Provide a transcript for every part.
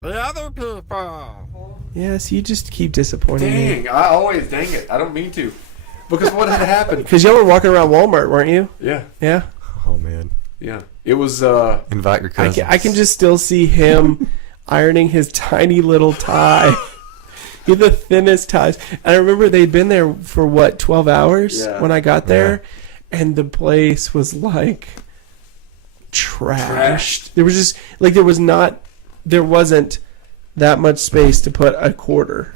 The other people. Yes, you just keep disappointing me. Dang, I always dang it. I don't mean to. Because what had happened? Because y'all were walking around Walmart, weren't you? Yeah. Yeah. Oh man. Yeah. It was Invite your cousins. I can just still see him ironing his tiny little tie. He had the thinnest ties. And I remember they'd been there for, 12 hours when I got there? Yeah. And the place was like trashed. There was just, like, there wasn't that much space to put a quarter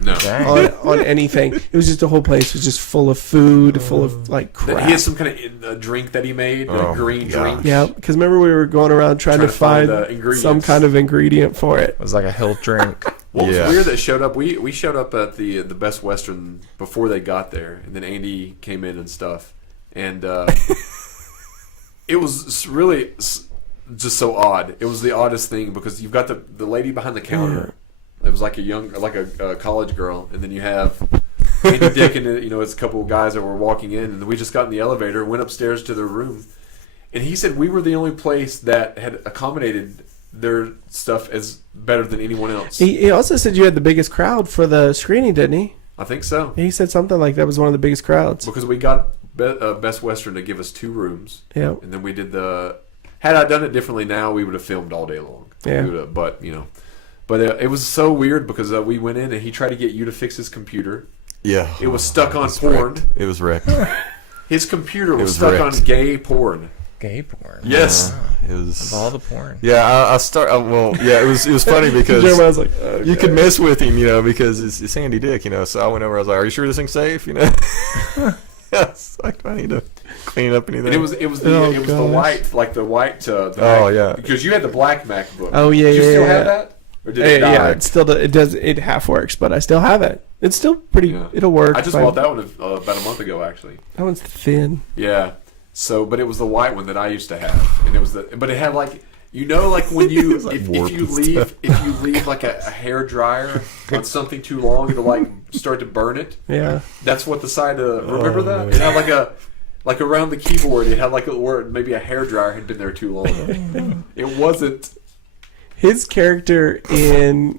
on anything. It was just the whole place was just full of food, full of like crap. He had some kind of drink that he made, a green drink. Yeah, because remember we were going around trying to find some kind of ingredient for it. It was like a health drink. What was weird that showed up? We showed up at the Best Western before they got there, and then Andy came in and stuff, and it was really just so odd. It was the oddest thing because you've got the lady behind the counter. It was like a college girl, and then you have Andy Dick and it's a couple of guys that were walking in, and we just got in the elevator, went upstairs to their room, and he said we were the only place that had accommodated their stuff as better than anyone else. He also said you had the biggest crowd for the screening, didn't he? I think so. He said something like that was one of the biggest crowds because we got Best Western to give us 2 rooms. Yeah, and then we did Had I done it differently now, we would have filmed all day long. Yeah, But it was so weird because we went in and he tried to get you to fix his computer. Yeah. It was stuck on porn. Wrecked. It was wrecked. His computer was stuck on gay porn. Gay porn? Yes. It was of all the porn. Yeah, it was funny because Jeremiah's like, okay. You could mess with him, because it's Andy Dick, so I went over, I was like, are you sure this thing's safe, Yes, like, I need to clean up anything. And it was the white, like the white because you had the black MacBook. Oh yeah, Did you still have that? Or did it die? Yeah, it half works, but I still have it. It's still pretty. It'll work. I just bought that one about a month ago, actually. That one's thin. Yeah. So, but it was the white one that I used to have, and but it had like like when you if you leave like a hair dryer on something too long, it'll like start to burn it. Yeah. That's what the side of remember that it had like around the keyboard, it had like where maybe a hair dryer had been there too long. It wasn't. His character in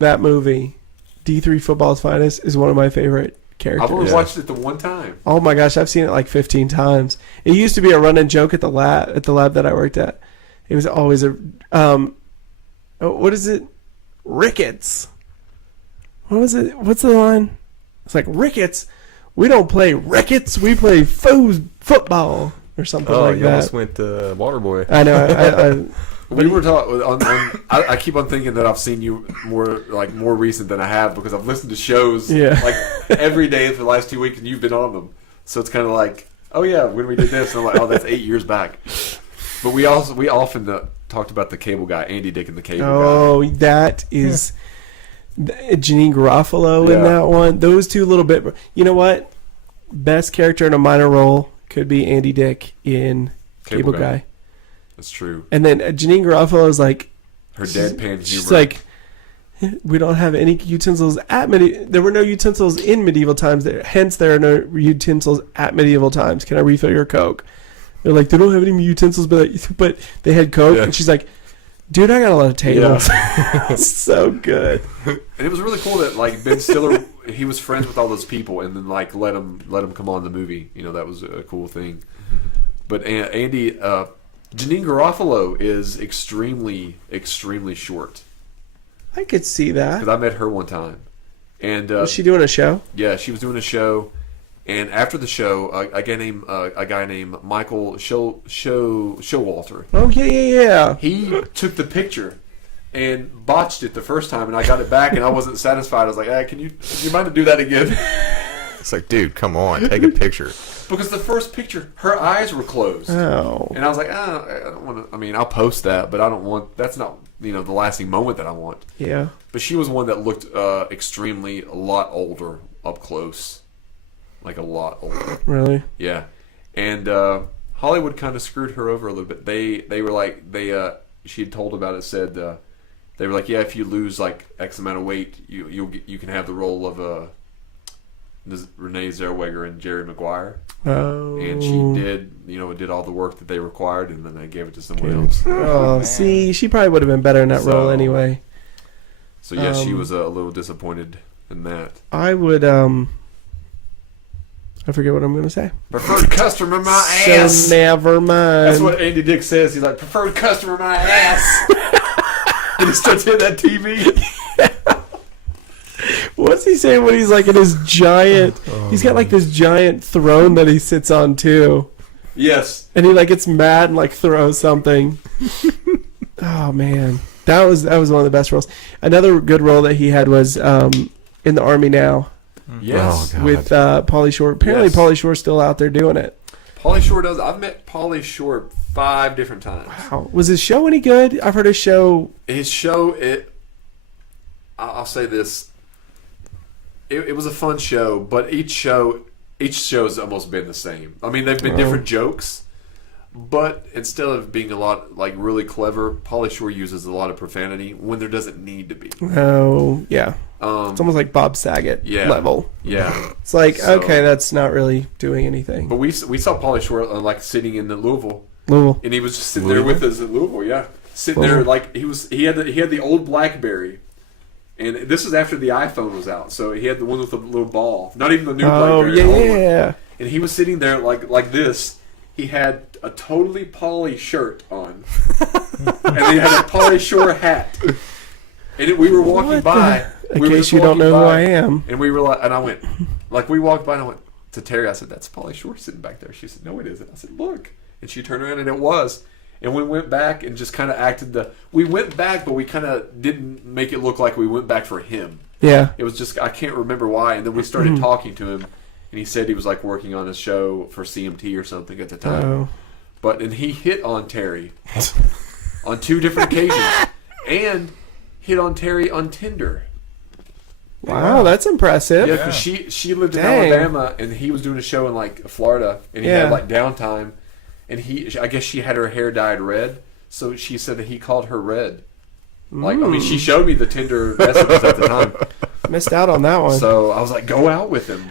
that movie, D3 Football's Finest, is one of my favorite characters. I've only watched it the one time. Oh my gosh, I've seen it like 15 times. It used to be a running joke at the lab that I worked at. It was always a what is it? Ricketts. What was it? What's the line? It's like, Ricketts. We don't play rickets. We play football or something like that. You almost went to Waterboy. I know. We were talking. I keep on thinking that I've seen you more recent than I have because I've listened to shows like every day for the last 2 weeks, and you've been on them. So it's kind of like, oh yeah, when we did this, and I'm like, oh, that's 8 years back. But we often talked about the cable guy, Andy Dick, and the cable guy. Oh, that is Janine Garofalo in that one. Those two little bit. You know what? Best character in a minor role could be Andy Dick in Cable Guy. That's true. And then Janine Garofalo is like her deadpan humor. She's like, we don't have any utensils there were no utensils in medieval times. Hence, there are no utensils at medieval times. Can I refill your Coke? They're like, they don't have any utensils, but they had Coke. Yeah. And she's like, dude, I got a lot of tables. Yeah. So good. And it was really cool that like Ben Stiller, he was friends with all those people, and then like let him come on the movie. That was a cool thing. But Andy. Janine Garofalo is extremely, extremely short. I could see that. Because I met her one time. And was she doing a show? Yeah, she was doing a show. And after the show, a guy named Michael Showalter. Oh, yeah. He took the picture and botched it the first time, and I got it back, and I wasn't satisfied. I was like, hey, can you mind to do that again? It's like, dude, come on, take a picture. Because the first picture, her eyes were closed. Oh. And I was like, I don't want to. I mean, I'll post that, but I don't want. That's not the lasting moment that I want. Yeah. But she was one that looked extremely a lot older up close, like a lot older. Really? Yeah. And Hollywood kind of screwed her over a little bit. They were like she had told about it. Said they were like, yeah, if you lose like X amount of weight, you can have the role of Renee Zellweger and Jerry Maguire. Oh. And she did all the work that they required, and then they gave it to someone else. Oh, see, she probably would have been better in that role anyway. So yeah, she was a little disappointed in that. I would I forget what I'm going to say. Preferred customer, my ass. So never mind. That's what Andy Dick says. He's like, preferred customer, my ass. And he starts hitting that TV. What's he saying when he's like in his giant? He's got like this giant throne that he sits on too, Yes. and he like gets mad and like throws something. Oh man, that was one of the best roles. Another good role that he had was in the Army now Yes. Oh, God. with Pauly Shore. Apparently, Yes. Pauly Shore's still out there doing it. Pauly Shore does. I've met Pauly Shore 5 different times. Wow, was his show any good? I've heard his show. His show, I'll say this. It was a fun show, but each show's almost been the same. I mean, they've been different jokes, but instead of being a lot like really clever, Pauly Shore uses a lot of profanity when there doesn't need to be. Oh yeah, it's almost like Bob Saget level. Yeah. It's like So- okay, that's not really doing anything. But we saw Pauly Shore like sitting in Louisville, Louisville. and he was just sitting there with us in Louisville. Yeah, sitting there like he had the old BlackBerry. And this is after the iPhone was out, so he had the one with the little ball. Not even the new Oh BlackBerry. the old one. yeah. And he was sitting there like this. He had a totally Pauly shirt on, and he had a Pauly Shore hat. And we were walking What by. In we were case just you don't walking know who by, I am. and we were like, and I went, like we walked by, and I went to Terry. I said, "That's Pauly Shore sitting back there." She said, "No, it isn't." I said, "Look," and she turned around, and it was. And we went back and just kind of acted we went back, but we kind of didn't make it look like we went back for him. Yeah. It was just, I can't remember why. And then we started talking to him, and he said he was like working on a show for CMT or something at the time. Oh. And he hit on Terry on 2 different occasions, and hit on Terry on Tinder. Wow, that's impressive. Yeah, because she lived in Dang. Alabama, and he was doing a show in like Florida, and he Yeah. had like downtime. And I guess she had her hair dyed red, so she said that he called her red. Like, I mean, she showed me the Tinder messages at the time, Missed out on that one. so I was like, "Go out with him."